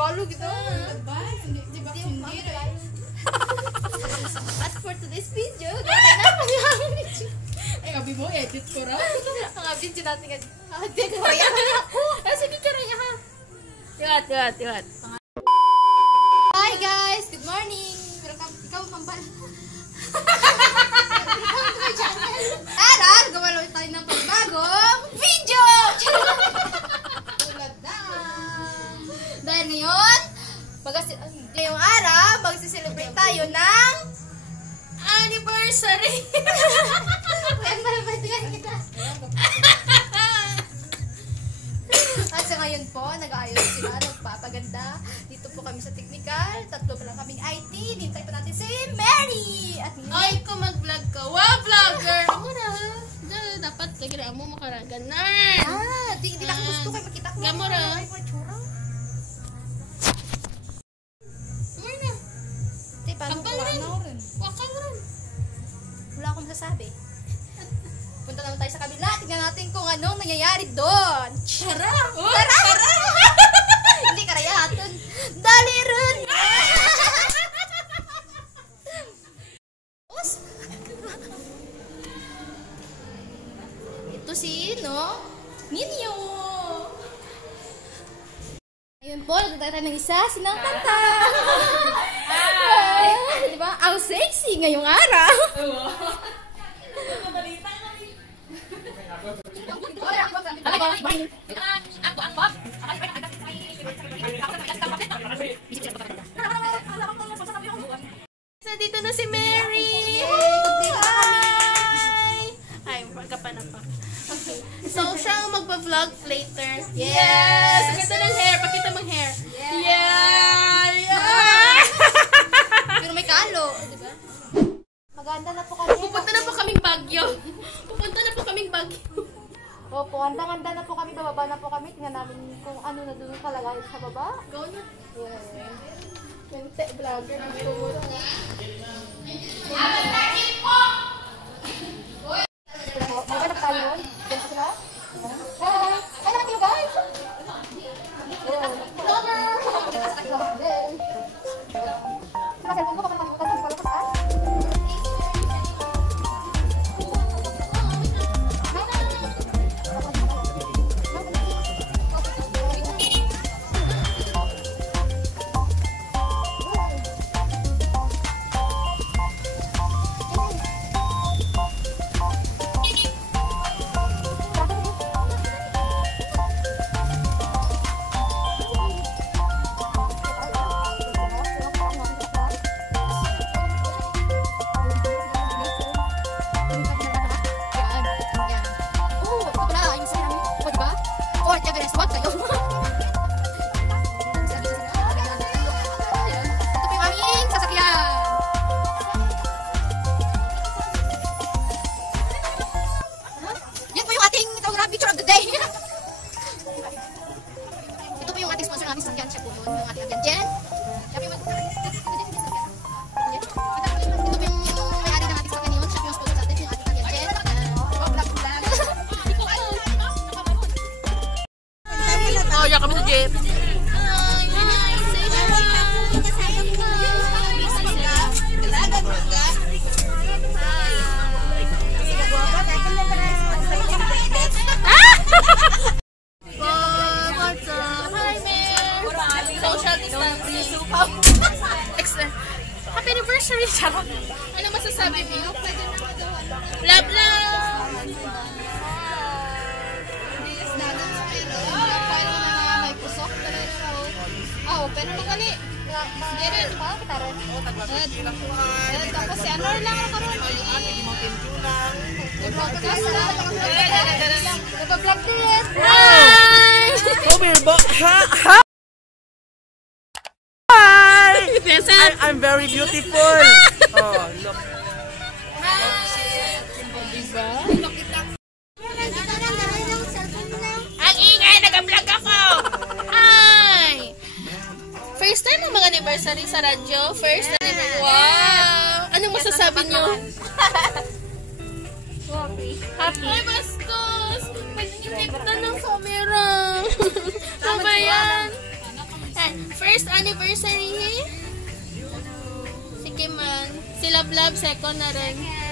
Tagalog ito. Di ba hindi rin? As for today's video, Ay, abi mo, edit ko ra. ang video natin kasi. Edit ko yan ako. Sige, tira yan ha. Tiwat. Hi guys! Good morning! Welcome. Ikaw, Mambal. Welcome to my channel. Aral, gawalo tayo ng pagbagong video! Tulad na. Dahil ngayon, ngayong araw, magsiselebrate tayo ng anniversary! At sa ngayon po, nag-aayos sila, nagpapaganda. Dito po kami sa technical, tatlo pa lang kaming IT. Nintay pa natin si Mary! At Ay, kung mag-vlog ka. Wow, vlogger! Ako na. Dapat lagi na mo makaraganar. di na ako gusto kayo makita ko. Gamora. Ay, may tsura. Ano na? Tay, paano Kapal ko? rin. Wakal rin. Wala akong masasabi. Punta naman tayo sa kabila. Tingnan natin kung anong nangyayari doon. Tara! Tara! Hindi karayaton. Dali rin! Ito si, Ninyo! Ayun po, nagtatay tayo ng isa, sinang tata! Diba? Ang sexy ngayong araw! So, dito na si Mary! Ay, magkapanan pa. Okay. So, siya ang magpa-vlog later. Yes! Pakita ng hair. Pakita mong hair. Yes! Yeah! Pero may kalo, diba? Maganda na po kami. Pupunta na po kaming Baguio. Pupunta na po kaming Baguio. Opo, handa na po kami, bababa na po kami. Tingnan namin kung ano na doon kalagay sa baba. Go na. Yes. Mente, vlogger. Nagpumura na. Maganda tayo yun. Diyan sila. Hi! Hi naman kayo guys! Sila cellphone ko, kapag nakalimutan ko, pala ko saan? Oh, ya kami sa jeep. Social distancing. Happy anniversary, charot. Ano masasabi mo? Love, love. Pero nagali. Dire pa kitaron. Tapos si Anor lang karon. Nag-broadcast na. Nag-vlog din. Hi! Hi! Vincent! I'm very beautiful. Oh, look. Ang ingay! Nag-vlog ako! Hi! First time ang mga anniversary sa radyo? First anniversary? Wow! Anong masasabi niyo? Happy? Ay, bastos! Pag-itip na ng camera. Ano ba yan? First anniversary. Si Kiman. Si Love Love, second na rin.